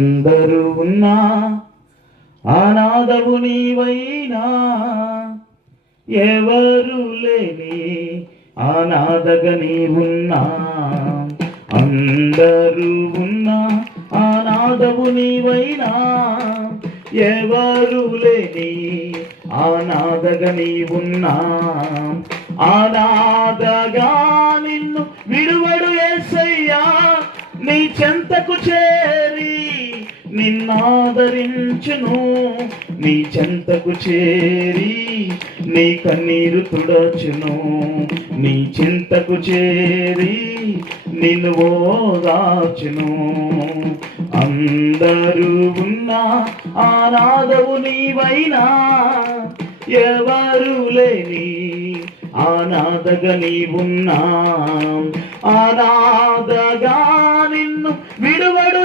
అందరూ ఉన్నా అనాథవు నీవైనా, ఎవరు లేని అనాథగా నీవున్నా. అందరూ ఉన్నా అనాథవు నీవైనా, ఎవరు లేని అనాథగా నీవున్నా. అనాథగా నిన్ను విడువడు యేసయ్యా, నీ చెంతకు చేరి నిన్నాదరించును. నీ చెంతకు చేరి నీ కన్నీరు తుడచును. నీ చింతకు చేరి నిన్ను ఓదార్చును. అందరూ ఉన్నా అనాథవు నీవైనా, ఎవరు లేని అనాథగా నీవున్నా. అనాథగా నిన్ను విడువడు